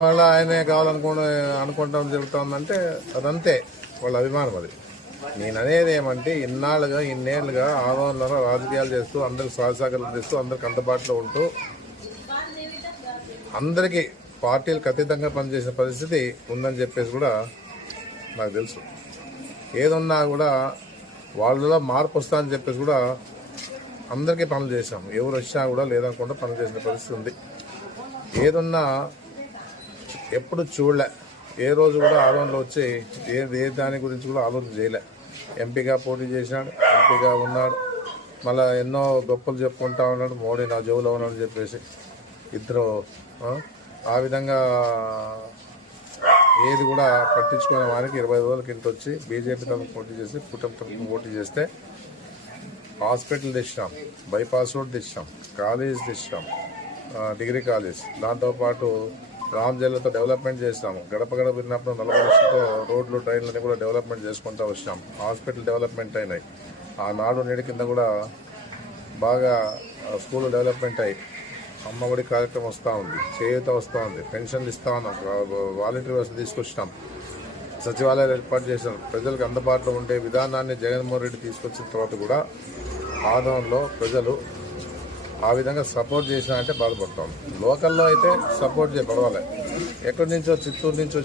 వాళ్ళ ఆయనే కావాలనుకుంటూ అనుకుంటాం జరుగుతుందంటే అదంతే వాళ్ళ అభిమానం అది. నేను అనేది ఏమంటే ఇన్నాళ్ళుగా ఇన్నేళ్ళుగా ఆందోళనలో రాజకీయాలు చేస్తూ అందరికి సహసహకారం చేస్తూ అందరికి అందుబాటులో ఉంటూ అందరికీ పార్టీలకు అతీతంగా పనిచేసిన పరిస్థితి ఉందని చెప్పేసి కూడా నాకు తెలుసు. ఏదున్నా కూడా వాళ్ళలో మార్పు వస్తా అని చెప్పేసి కూడా అందరికీ పనులు చేశాం. ఎవరు వచ్చినా కూడా లేదనుకుంటే పనులు చేసిన పరిస్థితి ఉంది. ఏదున్నా ఎప్పుడు చూడలే. ఏ రోజు కూడా ఆలోచనలో వచ్చి ఏ ఏ దాని గురించి కూడా ఆలోచన చేయలే. ఎంపీగా పోటీ చేసినాడు ఎంపీగా ఉన్నాడు. మళ్ళీ ఎన్నో గొప్పలు చెప్పుకుంటా ఉన్నాడు మోడీ నా జోలో ఉన్నాడు అని చెప్పేసి ఇద్దరు ఆ, విధంగా ఏది కూడా పట్టించుకునే వారికి ఇరవై రోజుల కింద వచ్చి బీజేపీ తరఫున పోటీ చేసి కుటుంబ తరఫున పోటీ చేస్తే హాస్పిటల్ తెచ్చినాం బైపాస్ రోడ్ తెచ్చినాం కాలేజ్ తెచ్చినాం డిగ్రీ కాలేజ్. దాంతోపాటు రామ్ జిల్లాతో డెవలప్మెంట్ చేసినాము. గడప గడప విన్నప్పుడు నలభై లక్షలతో రోడ్లు ట్రైన్లని కూడా డెవలప్మెంట్ చేసుకుంటూ వచ్చినాం. హాస్పిటల్ డెవలప్మెంట్ అయినాయి. ఆ నాడు నేడు కింద కూడా బాగా స్కూల్ డెవలప్మెంట్ అయ్యి అమ్మఒడి కార్యక్రమం వస్తూ ఉంది. చేయూత వస్తూ ఉంది. పెన్షన్లు ఇస్తా ఉన్నాం. వాలంటీర్ వ్యవస్థ తీసుకొచ్చినాం. సచివాలయాలు ఏర్పాటు చేశారు ప్రజలకు అందుబాటులో ఉండే విధానాన్ని జగన్మోహన్ రెడ్డి తీసుకొచ్చిన తర్వాత కూడా ఆదంలో ప్రజలు ఆ విధంగా సపోర్ట్ చేసినా అంటే బాధపడతాం. లోకల్లో అయితే సపోర్ట్ చేయ పర్వాలేదు ఎక్కడి నుంచో చిత్తూరు నుంచి